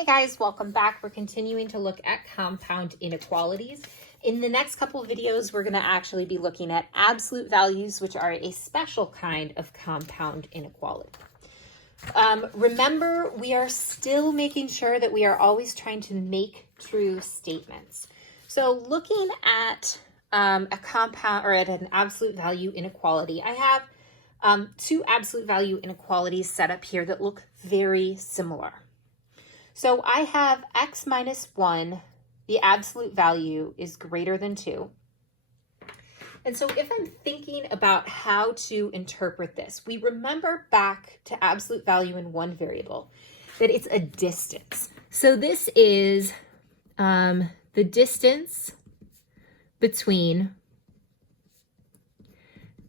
Hey guys, welcome back. We're continuing to look at compound inequalities. In the next couple of videos, we're going to actually be looking at absolute values, which are a special kind of compound inequality. Remember, we are still making sure that we are always trying to make true statements. So looking at a compound or at an absolute value inequality, I have two absolute value inequalities set up here that look very similar. So I have x minus 1, the absolute value is greater than 2. And so if I'm thinking about how to interpret this, we remember back to absolute value in one variable, that it's a distance. So this is the distance between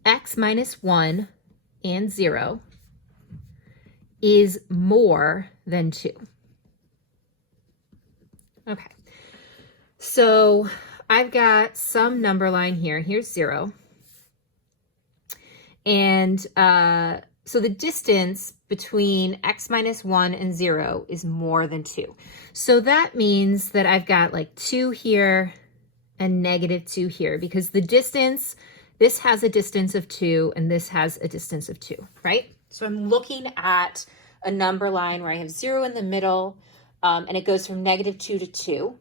x minus 1 and 0 is more than 2. Okay, so I've got some number line here. Here's 0. And so the distance between x minus 1 and 0 is more than 2. So that means that I've got like 2 here and negative 2 here, because the distance, this has a distance of 2 and this has a distance of 2, right? So I'm looking at a number line where I have 0 in the middle, and it goes from negative 2 to 2.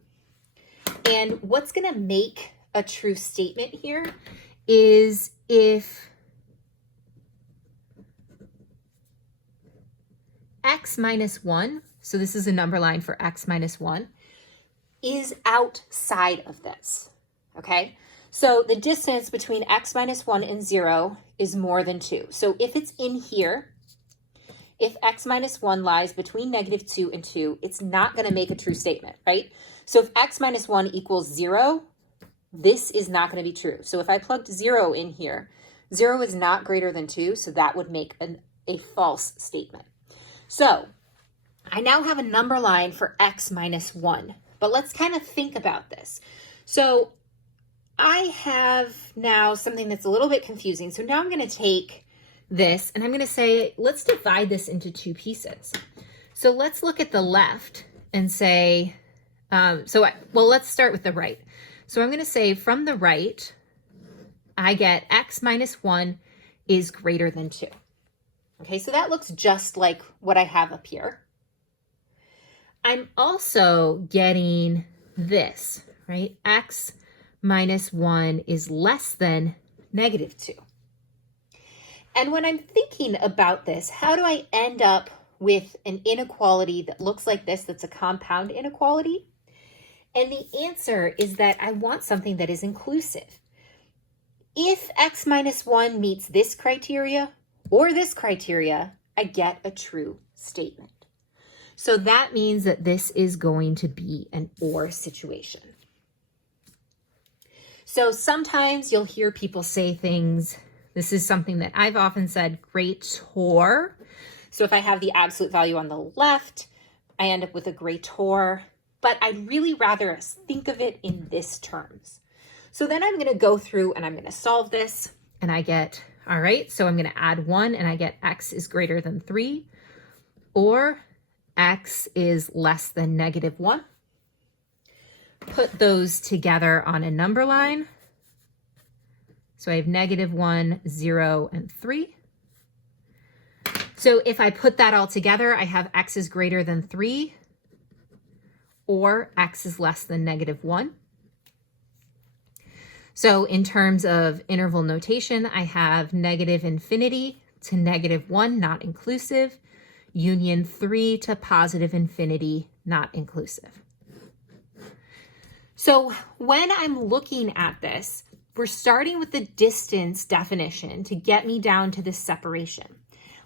And what's going to make a true statement here is if x minus 1, so this is a number line for x minus 1, is outside of this, okay? So the distance between x minus 1 and 0 is more than 2. So if it's in here, if x minus 1 lies between negative 2 and 2, it's not going to make a true statement, right? So if x minus 1 equals 0, this is not going to be true. So if I plugged 0 in here, 0 is not greater than 2, so that would make a false statement. So I now have a number line for x minus 1, but let's kind of think about this. So I have now something that's a little bit confusing. So now I'm going to take this and I'm going to say, let's divide this into two pieces. So let's look at the left and say, let's start with the right. So I'm going to say from the right, I get x minus 1 is greater than 2. Okay, so that looks just like what I have up here. I'm also getting this, right? X minus 1 is less than negative 2. And when I'm thinking about this, how do I end up with an inequality that looks like this, that's a compound inequality? And the answer is that I want something that is inclusive. If x minus 1 meets this criteria or this criteria, I get a true statement. So that means that this is going to be an or situation. So sometimes you'll hear people say things. This is something that I've often said, greater. So if I have the absolute value on the left, I end up with a greater, but I'd really rather think of it in this terms. So then I'm going to go through and I'm going to solve this and I get, all right, so I'm going to add 1 and I get x is greater than 3 or x is less than negative 1. Put those together on a number line. So I have negative 1, 0, and 3. So if I put that all together, I have x is greater than 3 or x is less than negative 1. So in terms of interval notation, I have negative infinity to negative 1, not inclusive, union 3 to positive infinity, not inclusive. So when I'm looking at this, we're starting with the distance definition to get me down to this separation.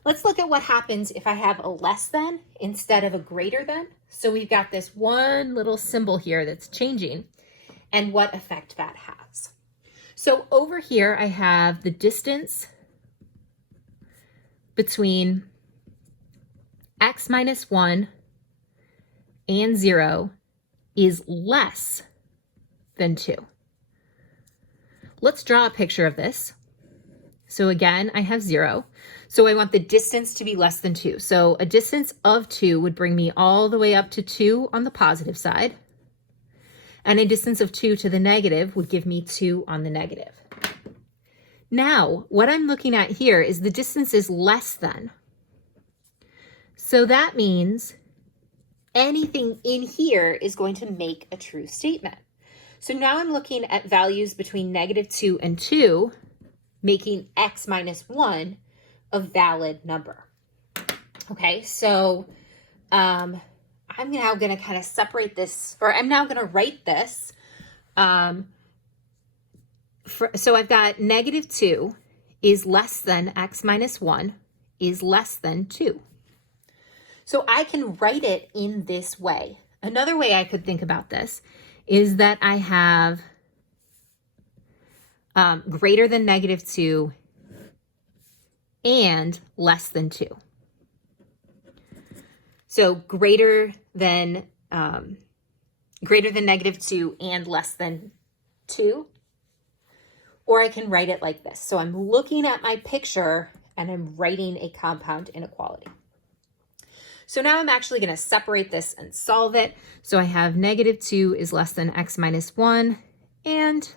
Let's look at what happens if I have a less than instead of a greater than. So we've got this one little symbol here that's changing and what effect that has. So over here, I have the distance between x minus 1 and 0 is less than 2. Let's draw a picture of this. So again, I have 0. So I want the distance to be less than 2. So a distance of 2 would bring me all the way up to 2 on the positive side. And a distance of 2 to the negative would give me 2 on the negative. Now, what I'm looking at here is the distance is less than. So that means anything in here is going to make a true statement. So now I'm looking at values between -2 and 2, making x minus 1 a valid number. Okay, so I'm now going to kind of separate this, or I'm now going to write this. So I've got -2 is less than x minus 1 is less than 2. So I can write it in this way. Another way I could think about this is that I have greater than -2 and less than 2. So greater than -2 and less than 2. Or I can write it like this. So I'm looking at my picture and I'm writing a compound inequality. So now I'm actually going to separate this and solve it. So I have -2 is less than x minus 1 and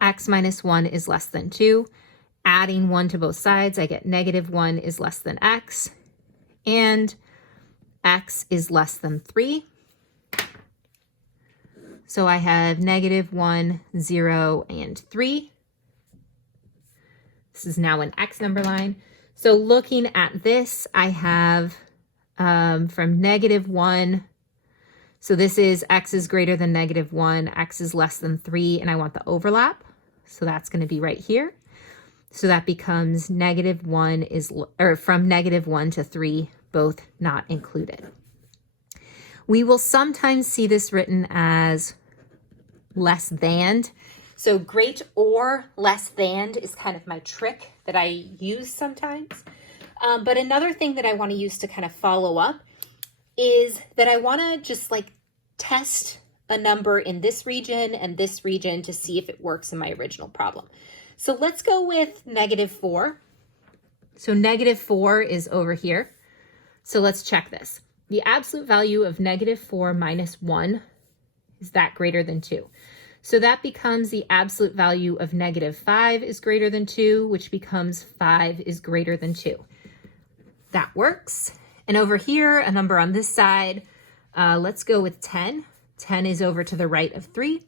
x minus 1 is less than 2. Adding 1 to both sides, I get -1 is less than x and x is less than 3. So I have -1, 0, and 3. This is now an x number line. So looking at this, I have from -1, so this is x is greater than -1, x is less than 3, and I want the overlap. So that's going to be right here. So that becomes -1 is, or from -1 to 3, both not included. We will sometimes see this written as less than. So great or less than is kind of my trick that I use sometimes. But another thing that I want to use to kind of follow up is that I want to just like test a number in this region and this region to see if it works in my original problem. So let's go with -4. So -4 is over here. So let's check this. The absolute value of -4 minus 1, is that greater than 2? So that becomes the absolute value of -5 is greater than 2, which becomes 5 is greater than 2. That works. And over here, a number on this side, let's go with 10. 10 is over to the right of 3.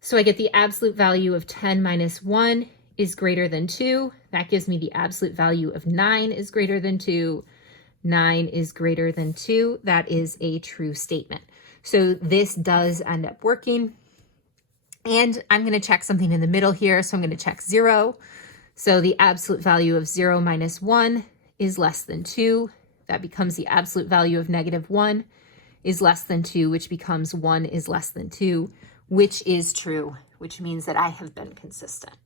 So I get the absolute value of 10 minus 1 is greater than 2. That gives me the absolute value of 9 is greater than 2. 9 is greater than 2. That is a true statement. So this does end up working. And I'm going to check something in the middle here. So I'm going to check 0. So the absolute value of 0 minus 1 is less than 2. That becomes the absolute value of -1 is less than 2, which becomes 1 is less than 2, which is true, which means that I have been consistent.